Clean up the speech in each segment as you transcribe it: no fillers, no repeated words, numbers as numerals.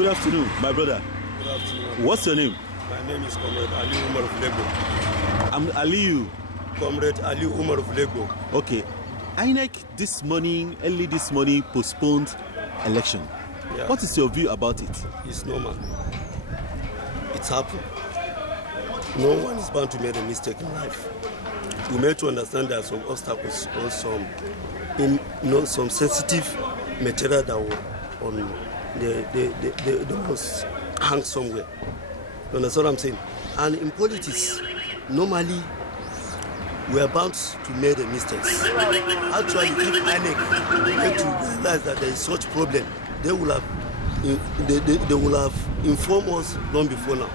Good afternoon, my brother. Good afternoon. What's your name? My name is Comrade Ali Umar of Lego. I'm Aliyu. Comrade Ali Umar of Lego. Okay. INEC early this morning, postponed election. Yeah. What is your view about it? It's normal. It's happened. No one is bound to make a mistake in life. We need to understand there are some obstacles or some sensitive material that were on the was hang somewhere. You understand what I'm saying? And in politics, normally we are bound to make the mistakes. Actually, if INEC get to realize that there is such problem, they will have informed us long before now.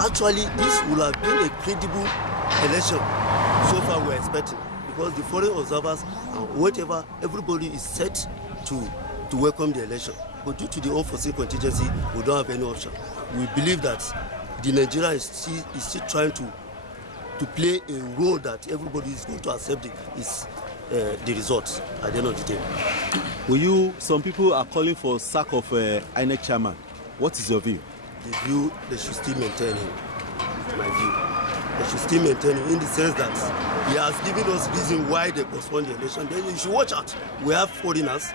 Actually, this will have been a credible election. So far, we're expecting, because the foreign observers and whatever, everybody is set to welcome the election. But due to the unforeseen contingency, we don't have any option. We believe that the Nigeria is still trying to play a role that everybody is going to accept the results at the end of the day. Some people are calling for sack of INEC chairman. What is your view? The view, they should still maintain him. My view. They should still maintain him in the sense that he has given us reason why they postponed the election. Then you should watch out. We have foreigners.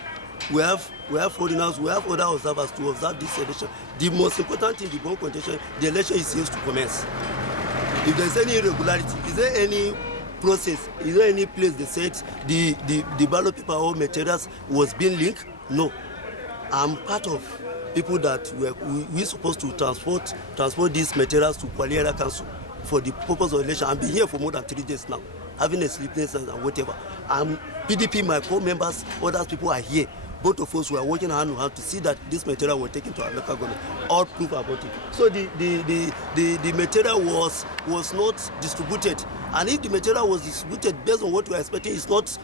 We have other observers to observe this election. The most important thing, the bomb contention, the election is yet to commence. If there's any irregularity, is there any process, is there any place they said the ballot paper or materials was being linked? No. I'm part of people that we're supposed to transport these materials to Kwali Council for the purpose of election. I've been here for more than 3 days now, having a sleepless and whatever. PDP, my co-members, other people are here. Both of us were working hand in hand to see that this material was taken to our local government. All proof about it. So the material was not distributed. And if the material was distributed based on what we are expecting, it's not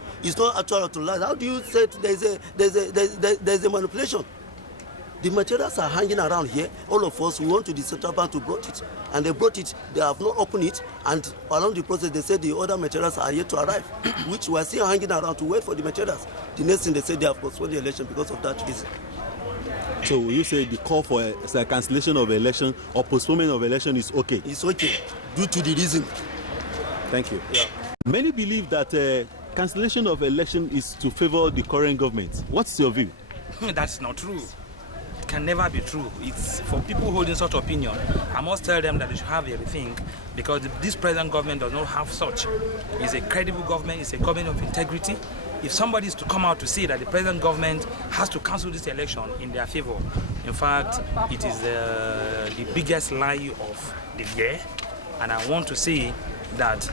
actual to lie. How do you say there's a manipulation? The materials are hanging around here. All of us, we want to the central bank to brought it. And they brought it, they have not opened it. And along the process, they said the other materials are yet to arrive, which we are still hanging around to wait for the materials. The next thing they said, they have postponed the election because of that reason. So will you say the call for a cancellation of election or postponement of election is okay? It's okay, due to the reason. Thank you. Yeah. Many believe that cancellation of election is to favor the current government. What's your view? That's not true. Can never be true. It's for people holding such opinion. I must tell them that they should have everything, because this present government does not have such. It's a credible government. It's a government of integrity. If somebody is to come out to say that the present government has to cancel this election in their favor, in fact, it is the biggest lie of the year. And I want to say that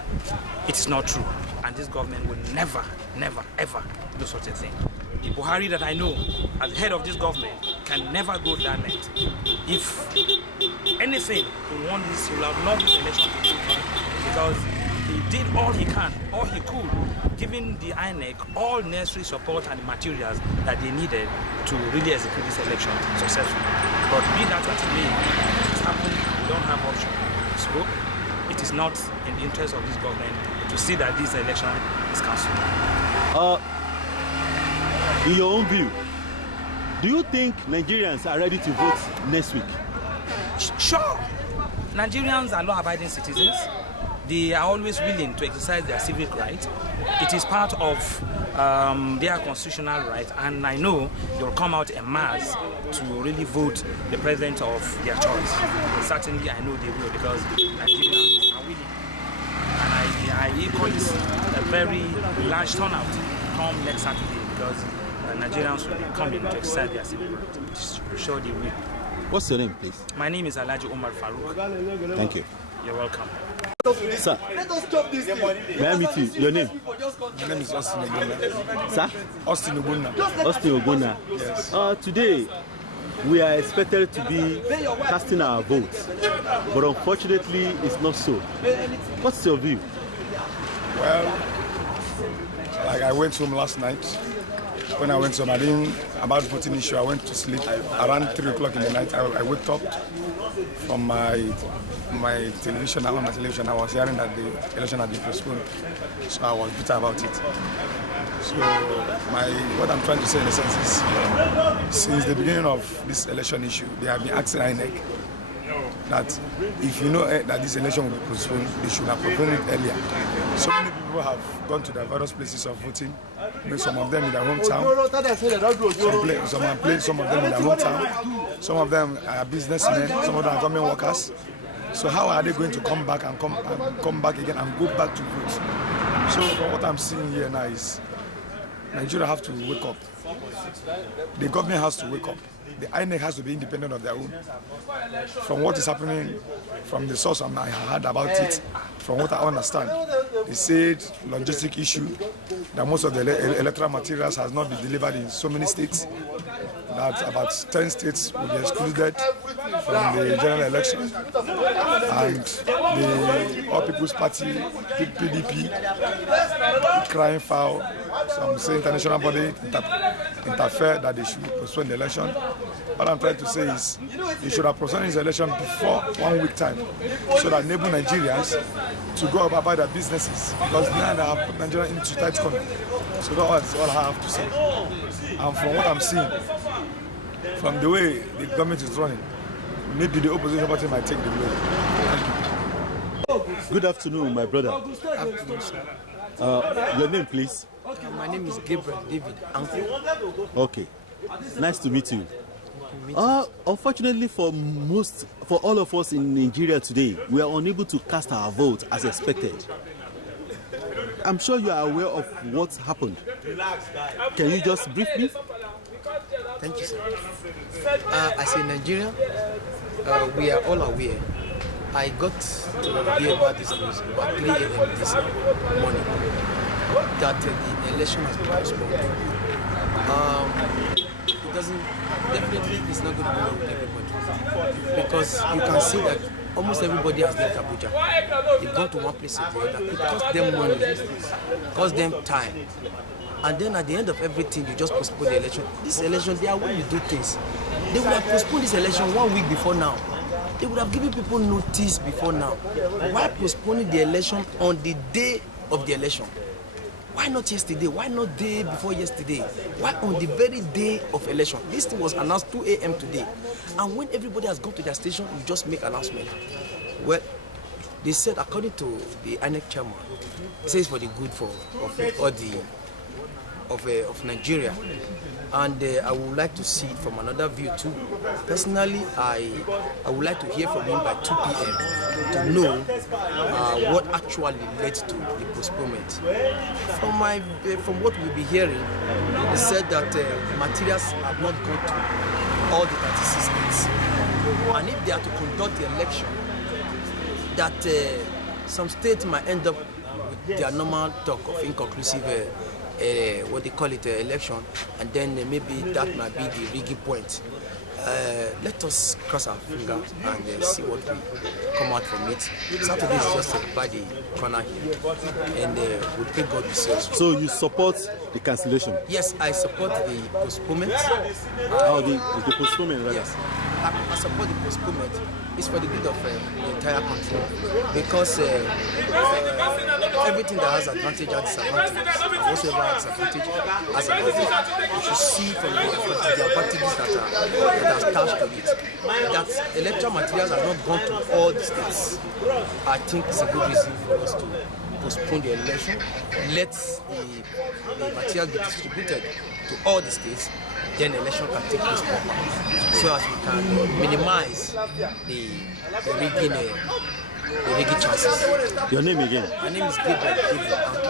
it is not true. And this government will never, never, ever do such a thing. The Buhari that I know as head of this government can never go that length. If anything, he won this, he will have loved this election to do, because he did all he can, all he could, giving the INEC all necessary support and materials that they needed to really execute this election successfully. But be that as it may, it's happened, we don't have option. So it is not in the interest of this government to see that this election is cancelled. In your own view, do you think Nigerians are ready to vote next week? Sure. Nigerians are law-abiding citizens. They are always willing to exercise their civic right. It is part of their constitutional right, and I know they will come out en masse to really vote the president of their choice. And certainly, I know they will, because Nigerians are willing. And I equally see a very large turnout come next Saturday, because Nigerians will be coming to exercise their civil right. I'm sure they will. What's your name, please? My name is Alhaji Umar Farouk. Thank you. You're welcome. Sir, may I meet you? Your name? My name is Austin Ogbonna. Sir? Austin Ogbonna. Austin Ogbonna. Yes. Today, we are expected to be casting our votes, but unfortunately, it's not so. What's your view? Well, like I went home last night, when I went home, I didn't, about voting issue, I went to sleep around 3 o'clock in the night. I woke up from my television, on my television, I was hearing that the election had been postponed. So I was bitter about it. So what I'm trying to say in a sense is, since the beginning of this election issue, they have been asking INEC that if you know that this election will be postponed, they should have postponed it earlier. So many people have gone to their various places of voting, some of them in their hometown, some of them in their hometown, some of them are businessmen, some of them are government workers. So how are they going to come back and come back again and go back to vote? So from what I'm seeing here now is Nigeria have to wake up. The government has to wake up. The INEC has to be independent of their own. From what is happening, from the source I heard about it, from what I understand, they said logistic issue, that most of the electoral materials has not been delivered in so many states, that about 10 states will be excluded from the general election, and the All People's Party, PDP, crying foul, some say international body interfere that they should postpone the election. What I'm trying to say is they should have postponed this election before 1 week time, so that enable Nigerians to go about their businesses, because now they have put Nigeria into tight corner. So that's all I have to say. And from what I'm seeing, from the way the government is running, maybe the opposition party might take the blow. Thank you. Good afternoon, my brother. Afternoon, sir. Your name, please? My name is Gabriel David Anko. Okay. Nice to meet you. Unfortunately for all of us in Nigeria today, we are unable to cast our vote as expected. I'm sure you are aware of what happened. Can you just brief me? Thank you, sir. As a Nigerian, we are all aware. I got to hear about this news about 3 a.m. this morning that the election has been postponed. It doesn't, definitely it's not going to be well with everybody, because you can see that almost everybody has left Abuja. They've gone to one place or the other. It costs them money, it costs them time. And then at the end of everything, you just postpone the election. This election, they are when you do things. They would have postponed this election 1 week before now. They would have given people notice before now. Why postponing the election on the day of the election? Why not yesterday? Why not day before yesterday? Why on the very day of election? This thing was announced 2 a.m. today. And when everybody has gone to their station, you just make announcement. Well, they said, according to the INEC chairman, it says for the good of Nigeria. And I would like to see it from another view too. Personally, I would like to hear from him by 2 p.m. to know what actually led to the postponement. From what we'll be hearing, they said that materials have not gone to all the 36 states. And if they are to conduct the election, that some states might end up with their normal talk of inconclusive what they call it, election, and then maybe that might be the rigging point. Let us cross our fingers and see what we come out from it. Saturday is just by the corner here, and we pray God be so. So you support the cancellation? Yes, I support the postponement. The postponement, right? Yes, I support the postponement. It's for the good of the entire country, because everything that has advantage has disadvantage, and whatsoever has advantage has advantage. You should see from the advantages that are attached to it. That electoral materials have not gone to all the states. I think it's a good reason for us to postpone the election. Let the materials be distributed to all the states. Then the election can take place properly, so as we can minimize the rigging chances. Your name again? My name is Gabriel.